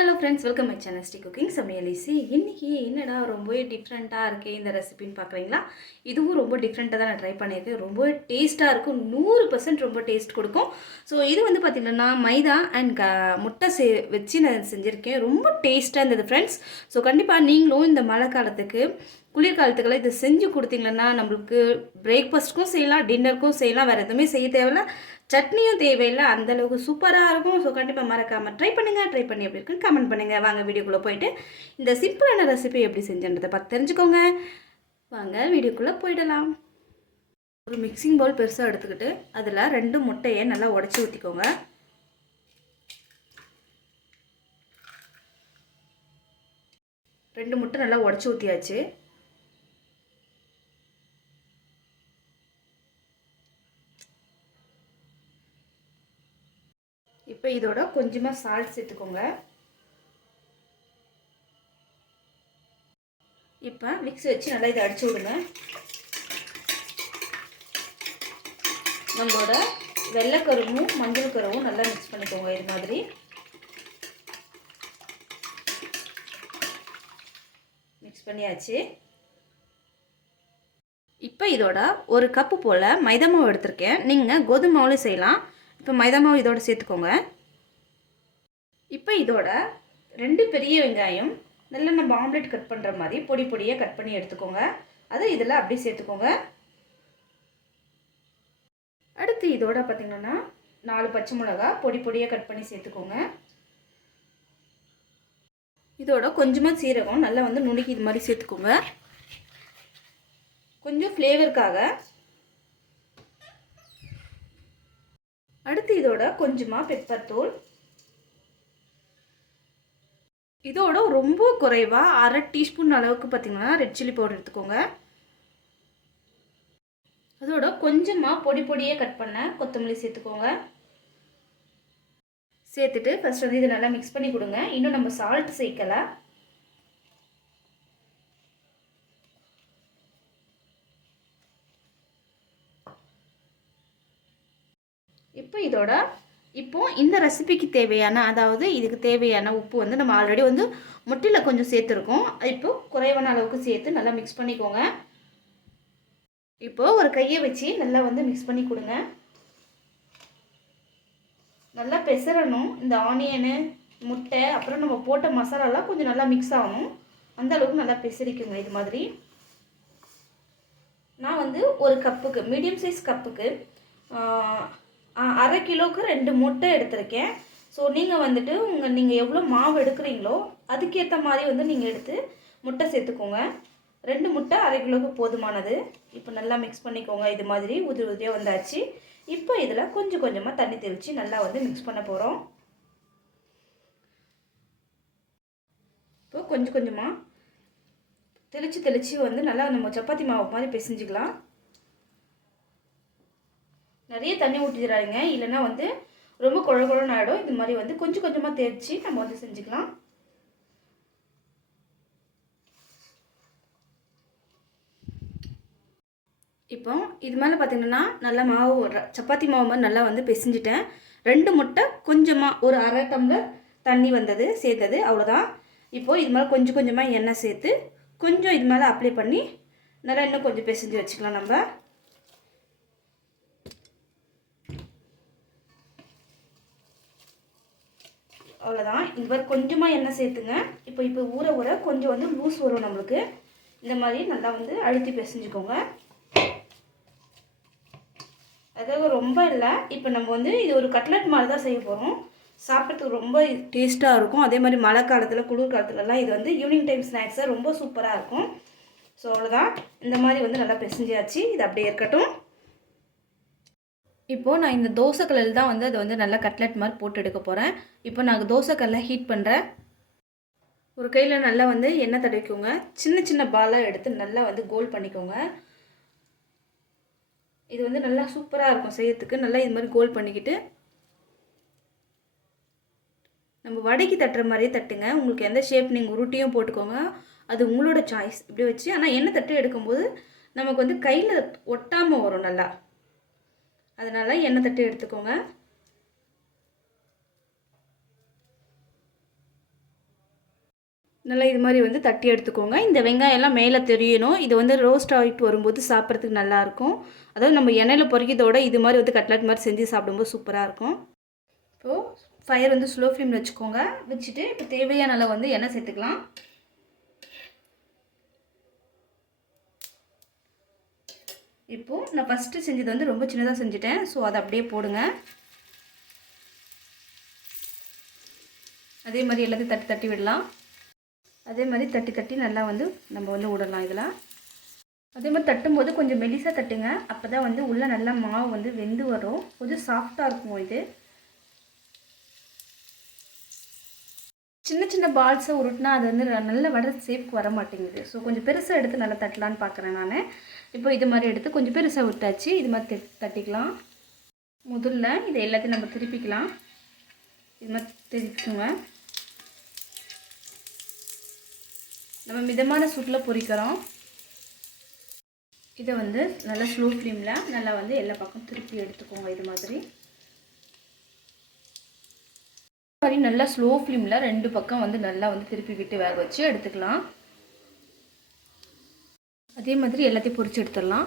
Hello friends, welcome my channel Sri cooking சமையலிசி. இன்றைக்கி என்னடா ரொம்பவே டிஃப்ரெண்ட்டாக இருக்கே இந்த ரெசிபின்னு பார்க்குறீங்களா? இதுவும் ரொம்ப டிஃப்ரெண்ட்டாக தான் நான் ட்ரை பண்ணியிருக்கேன். ரொம்பவே டேஸ்ட்டாக இருக்கும், 100% ரொம்ப டேஸ்ட் கொடுக்கும். ஸோ இது வந்து பார்த்திங்கன்னா மைதா அண்ட் முட்டை வச்சு நான் செஞ்சுருக்கேன். ரொம்ப டேஸ்ட்டாக இருந்தது ஃப்ரெண்ட்ஸ். ஸோ கண்டிப்பாக நீங்களும் இந்த மழை காலத்துக்கு குளிர்காலத்துக்கெல்லாம் இதை செஞ்சு கொடுத்தீங்கன்னா நம்மளுக்கு பிரேக்ஃபாஸ்ட்டுக்கும் செய்யலாம், டின்னருக்கும் செய்யலாம், வேறு எதுவுமே செய்ய தேவையில்ல, சட்னியும் தேவையில்லை, அந்தளவுக்கு சூப்பராக இருக்கும். ஸோ கண்டிப்பாக மறக்காமல் ட்ரை பண்ணுங்கள். ட்ரை பண்ணி எப்படி இருக்குன்னு கமெண்ட் பண்ணுங்கள். வாங்க வீடியோக்குள்ளே போயிட்டு இந்த சிம்பிளான ரெசிபி எப்படி செஞ்சேன்றதை பார்த்து தெரிஞ்சுக்கோங்க. வாங்க வீடியோக்குள்ளே போயிடலாம். ஒரு மிக்சிங் பவுல் பெருசாக எடுத்துக்கிட்டு அதில் 2 முட்டையை நல்லா உடச்சி ஊற்றிக்கோங்க. ரெண்டு முட்டை நல்லா உடச்சி ஊற்றியாச்சு. இப்போ இதோட கொஞ்சமாக சால்ட் சேர்த்துக்கோங்க. இப்போ மிக்ஸி வச்சு நல்லா இதை அடிச்சு விடுங்க. நம்மளோட வெள்ளைக்கருவும் மஞ்சள் கருவும் நல்லா மிக்ஸ் பண்ணிக்கோங்க. இது மாதிரி மிக்ஸ் பண்ணியாச்சு. இப்போ இதோட ஒரு கப்பு போல் மைதா மாவு எடுத்திருக்கேன். நீங்கள் கோதுமை மாவுலையும் செய்யலாம். இப்போ மைதா மாவு இதோட சேர்த்துக்கோங்க. இப்போ இதோட 2 பெரிய வெங்காயம் நல்லா நம்ம ஆம்லெட் கட் பண்ணுற மாதிரி பொடி பொடியாக கட் பண்ணி எடுத்துக்கோங்க. அதை இதில் அப்படியே சேர்த்துக்கோங்க. அடுத்து இதோட பார்த்திங்கன்னா 4 பச்சை மிளகா பொடி பொடியாக கட் பண்ணி சேர்த்துக்கோங்க. இதோட கொஞ்சமாக சீரகம் நல்லா வந்து நுணுக்கி இது மாதிரி சேர்த்துக்கோங்க, கொஞ்சம் ஃப்ளேவருக்காக. அடுத்து இதோட கொஞ்சமாக பெப்பர் தூள். இதோட ரொம்ப குறைவாக 1/2 டீஸ்பூன் அளவுக்கு பார்த்திங்கன்னா ரெட் சில்லி பவுடர் எடுத்துக்கோங்க. அதோட கொஞ்சமாக பொடி பொடியே கட் பண்ண கொத்தமல்லி சேர்த்துக்கோங்க. சேர்த்துட்டு ஃபஸ்ட் வந்து இதை நல்லா மிக்ஸ் பண்ணி கொடுங்க. இன்னும் நம்ம சால்ட் சேர்க்கலை. இப்போ இந்த ரெசிபிக்கு தேவையான, அதாவது இதுக்கு தேவையான உப்பு வந்து நம்ம ஆல்ரெடி வந்து முட்டையில் கொஞ்சம் சேர்த்துருக்கோம். இப்போ குறைவான அளவுக்கு சேர்த்து நல்லா மிக்ஸ் பண்ணிக்கோங்க. இப்போது ஒரு கையை வச்சு நல்லா வந்து மிக்ஸ் பண்ணி கொடுங்க. நல்லா பெசரணும். இந்த ஆனியனு, முட்டை, அப்புறம் நம்ம போட்ட மசாலாலாம் கொஞ்சம் நல்லா மிக்ஸ் ஆகணும். அந்த அளவுக்கு நல்லா பெசரிக்குங்க. இது மாதிரி நான் வந்து ஒரு கப்புக்கு, மீடியம் சைஸ் கப்புக்கு 1/2 கிலோவுக்கு 2 முட்டை எடுத்திருக்கேன். ஸோ நீங்கள் வந்துட்டு நீங்கள் எவ்வளோ மாவு எடுக்கிறீங்களோ அதுக்கேற்ற மாதிரி வந்து நீங்கள் எடுத்து முட்டை சேர்த்துக்கோங்க. 2 முட்டை 1/2 கிலோவுக்கு போதுமானது. இப்போ நல்லா மிக்ஸ் பண்ணிக்கோங்க. இது மாதிரி உதிரி உதிரியாக வந்தாச்சு. இப்போ இதில் கொஞ்சம் கொஞ்சமாக தண்ணி தெளித்து நல்லா வந்து மிக்ஸ் பண்ண போகிறோம். இப்போ கொஞ்சம் கொஞ்சமாக தெளித்து வந்து நல்லா நம்ம சப்பாத்தி மாவு மாதிரி பிசைஞ்சிக்கலாம். நிறைய தண்ணி ஊற்றிடுறாங்க, இல்லைன்னா வந்து ரொம்ப குழகுழன்னு ஆகிடும். இது மாதிரி வந்து கொஞ்சம் கொஞ்சமாக தேய்ச்சி நம்ம வந்து செஞ்சுக்கலாம். இப்போ இது மேலே பார்த்திங்கன்னா நல்லா மாவு, சப்பாத்தி மாவு மாதிரி நல்லா வந்து பிசைஞ்சிட்டேன். 2 முட்டை கொஞ்சமாக ஒரு 1/2 டம்ளர் தண்ணி வந்தது சேர்த்தது, அவ்வளோதான். இப்போது இது மேலே கொஞ்சம் கொஞ்சமாக எண்ணெய் சேர்த்து கொஞ்சம் இது மேலே அப்ளை பண்ணி நல்லா இன்னும் கொஞ்சம் பிசைஞ்சு வச்சுக்கலாம். நம்ம அவ்வளோதான். இது மாதிரி கொஞ்சமாக எண்ணெய் சேர்த்துங்க. இப்போ ஊற கொஞ்சம் வந்து லூஸ் வரும் நம்மளுக்கு. இந்த மாதிரி நல்லா வந்து அழுத்தி பிசைஞ்சுக்கோங்க. அதாவது ரொம்ப இல்லை. இப்போ நம்ம வந்து இது ஒரு கட்லெட் மாதிரி தான் செய்ய போகிறோம். சாப்பிட்றதுக்கு ரொம்ப டேஸ்ட்டாக இருக்கும். அதே மாதிரி மழை காலத்தில், குளிர் காலத்துலலாம் இது வந்து ஈவினிங் டைம் ஸ்நாக்ஸாக ரொம்ப சூப்பராக இருக்கும். ஸோ அவ்வளோதான். இந்த மாதிரி வந்து நல்லா பிசைஞ்சாச்சு. இது அப்படியே இருக்கட்டும். இப்போது நான் இந்த தோசைக்கல்லில் தான் வந்து அதை வந்து நல்லா கட்லெட் மாதிரி போட்டு எடுக்க போகிறேன். இப்போ நான் தோசைக்கல்லை ஹீட் பண்ணுறேன். ஒரு கையில் நல்லா வந்து எண்ணெய் தடவிக்கோங்க. சின்ன சின்ன பாலாக எடுத்து நல்லா வந்து கோல் பண்ணிக்கோங்க. இது வந்து நல்லா சூப்பராக இருக்கும் செய்யறதுக்கு. நல்லா இது மாதிரி கோல் பண்ணிக்கிட்டு நம்ம வடைக்கு தட்டுற மாதிரியே தட்டுங்க. உங்களுக்கு எந்த ஷேப் நீங்கள் உருட்டியும் போட்டுக்கோங்க, அது உங்களோட சாய்ஸ். இப்படி வச்சு, ஆனால் எண்ணெய் தட்டு எடுக்கும்போது நமக்கு வந்து கையில் ஒட்டாமல் வரும் நல்லா. அதனால் எண்ணெய் தட்டு எடுத்துக்கோங்க. நல்லா இது மாதிரி வந்து தட்டி எடுத்துக்கோங்க. இந்த வெங்காயம் எல்லாம் மேலே தெரியணும். இது வந்து ரோஸ்ட் ஆகிட்டு வரும்போது சாப்பிட்றதுக்கு நல்லாயிருக்கும். அதாவது நம்ம எண்ணெயில் பொரிக்கிறதோட இது மாதிரி வந்து கட்லட் மாதிரி செஞ்சு சாப்பிடும்போது சூப்பராக இருக்கும். இப்போது ஃபயர் வந்து ஸ்லோ ஃப்ளேம் வச்சுக்கோங்க. வச்சுட்டு இப்போ தேவையான அளவு வந்து எண்ணெய் சேர்த்துக்கலாம். இப்போது நான் ஃபஸ்ட்டு செஞ்சது வந்து ரொம்ப சின்னதாக செஞ்சுட்டேன். ஸோ அதை அப்படியே போடுங்க. அதே மாதிரி எல்லாத்தையும் தட்டி தட்டி விடலாம். அதே மாதிரி தட்டி தட்டி நல்லா வந்து நம்ம வந்து விடலாம். இதில் அதே மாதிரி தட்டும்போது கொஞ்சம் மெலிசாக தட்டுங்க. அப்போ தான் வந்து உள்ளே நல்லா மாவு வந்து வெந்து வரும். கொஞ்சம் சாஃப்டாக இருக்கும். இது சின்ன சின்ன பால்ஸை உருட்டினா அது வந்து நல்ல வடை ஷேப்க்கு வர மாட்டேங்குது. ஸோ கொஞ்சம் பெருசாக எடுத்து நல்லா தட்டலான்னு பார்க்குறேன் நான். இப்போ இது மாதிரி எடுத்து கொஞ்சம் பெருசாக விட்டாச்சு. இது மாதிரி தட்டிக்கலாம். முதல்ல இதை எல்லாத்தையும் நம்ம திருப்பிக்கலாம். இது மாதிரி திருப்பிக்குங்க. நம்ம மிதமான சூட்டில் பொரிக்கிறோம். இதை வந்து நல்லா ஸ்லோ ஃப்ளேமில் நல்லா வந்து எல்லா பக்கம் திருப்பி எடுத்துக்கோங்க. இது மாதிரி நல்லா ஸ்லோ ஃப்ளேமில் 2 பக்கம் வந்து நல்லா வந்து திருப்பி விட்டு வேக வச்சு எடுத்துக்கலாம். அதே மாதிரி எல்லாத்தையும் பொரிச்சு எடுத்துடலாம்.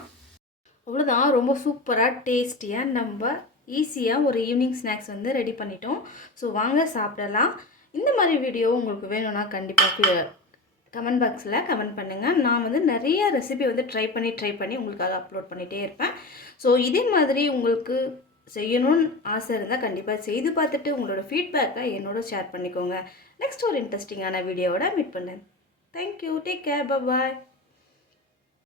அவ்வளோதான். ரொம்ப சூப்பராக டேஸ்டியாக நம்ம ஈஸியாக ஒரு ஈவினிங் ஸ்நாக்ஸ் வந்து ரெடி பண்ணிட்டோம். ஸோ வாங்க சாப்பிடலாம். இந்த மாதிரி வீடியோ உங்களுக்கு வேணும்னா கண்டிப்பாக கமெண்ட் பாக்ஸில் கமெண்ட் பண்ணுங்கள். நான் வந்து நிறைய ரெசிபி வந்து ட்ரை பண்ணி உங்களுக்காக அப்லோட் பண்ணிகிட்டே இருப்பேன். ஸோ இதே மாதிரி உங்களுக்கு செய்யணும்னு ஆசை இருந்தால் கண்டிப்பாக செய்து பார்த்துட்டு உங்களோட ஃபீட்பேக்கை என்னோட ஷேர் பண்ணிக்கோங்க. நெக்ஸ்ட் ஒரு இன்ட்ரெஸ்டிங்கான வீடியோவோட மீட் பண்ணேன். தேங்க்யூ. Take care. பாய்.